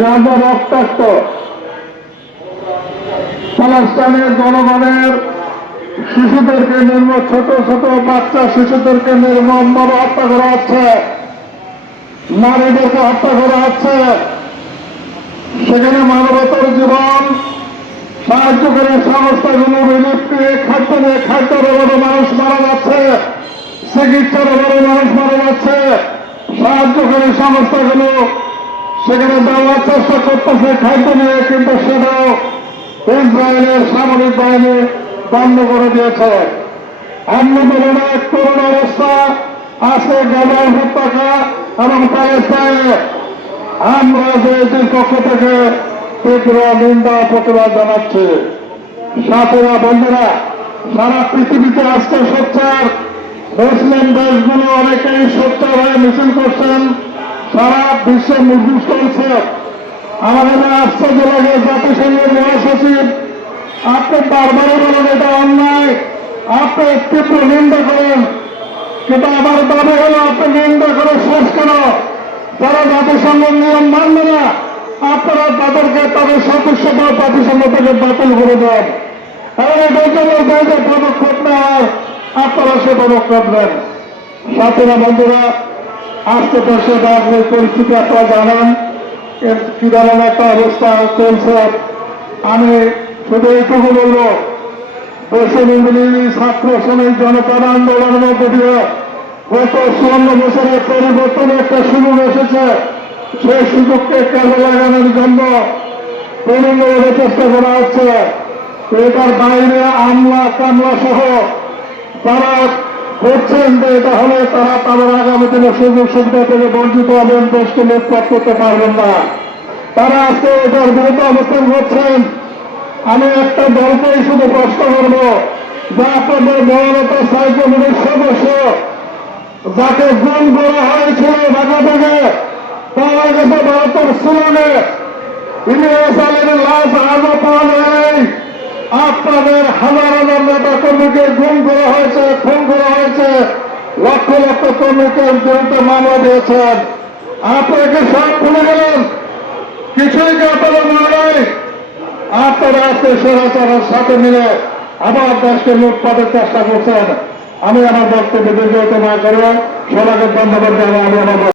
রক্তাক্ত। পালাস্তানের জনগণের শিশুদেরকে নির্ম ছোট ছোট বাচ্চা শিশুদেরকে নির্মমভাবে হত্যা করা হচ্ছে। নারীদেরকে হত্যা করা হচ্ছে। সেখানে মানবতার জীবন, সাহায্য করে সংস্থাগুলো রিলিফ খাদ্য নিয়ে খাদ্যের অভাবে মানুষ মারা যাচ্ছে, চিকিৎসার অভাবে মানুষ মারা যাচ্ছে। সাহায্য করে সংস্থাগুলো সেখানে দেওয়ার চেষ্টা করতেছে, খাদ্য নিয়ে কিন্তু সেটাও ইসরায়েলের সামরিক বাহিনী বন্ধ করে দিয়েছে। আন্দোলনে করুণ অবস্থা। আছে গাজার উপত্যকা এবং প্যালেস্তাইনে আমরা জেএসির পক্ষ থেকে তীব্র নিন্দা প্রতিবাদ জানাচ্ছি। সাথীরা, বন্ধুরা, সারা পৃথিবীতে আজকে সোচ্চার মুসলিম দেশগুলো অনেকেই সোচ্চার হয়ে মিছিল করছেন। সারা বিশ্বে মুসলিম চলছে আমাদের আশ্চর্য লাগে জাতিসংঘের মহাসচিব আপনি বারবারই বলেন এটা অন্যায়। আপনি তীব্র নিন্দা করেন। কিন্তু আমার দাবি হলো, আপনি নিন্দা করে শেষ কেন? যারা জাতিসংঘের নিয়ম মানবে না, আপনারা তাদেরকে তাদের সদস্যতা জাতিসংঘ থেকে বাতিল করে দেন। এবং এটার জন্য যে পদক্ষেপ নেওয়ার, আপনারা সে পদক্ষেপ নেন। সাথীরা, বন্ধুরা আশেপাশে রাজনৈতিক পরিস্থিতি আপনারা জানেন। এর কি ধরনের একটা অবস্থা চলছে। আমি শুধু এইটুকু বলব দেশবিরোধী ছাত্র শ্রমিক জনতার আন্দোলনের মধ্যে দিয়ে গত ষোলো বছরের পরিবর্তন একটা সুযোগ এসেছে। সেই সুযোগকে কাজে লাগানোর জন্য তরুণদের চেষ্টা করা হচ্ছে। এটার বাইরে আমলা, কামলা সহ তারা করছেন যে এটা হলে তারা তাদের আগামী দিনে সুযোগ সুবিধা থেকে বঞ্চিত হবেন, দেশকে নেতৃত্ব করতে পারবেন না। তারা আজকে এটার বিরুদ্ধে অবস্থান করছেন। আমি একটা দলকেই শুধু প্রশ্ন করব, যে আপনাদের মহানতা সাহিত্যের সদস্য, যাকে গুম করা হয়েছিল ঢাকা থেকে পাওয়া গেছে ভারতের সুরানে ইলিয়াস আলীর লাশ আজও পাওয়া নেই। আপনাদের হাজার হাজার নেতা কর্মীকে গুম করা হয়েছে, খুন করা হয়েছে, লক্ষ লক্ষ কর্মীকে বিরুদ্ধে মামলা দিয়েছেন আপনাকে সব ভুলে গেলেন? কিছুই কি আপনাদের মনে নেই আপনারা আজকে স্বৈরাচারের সাথে মিলে আবার দেশকে লুটপাটের চেষ্টা করছেন। আমি আমার বক্তব্য দীর্ঘত না করে সবাইকে ধন্যবাদ জানাই, আমি আমার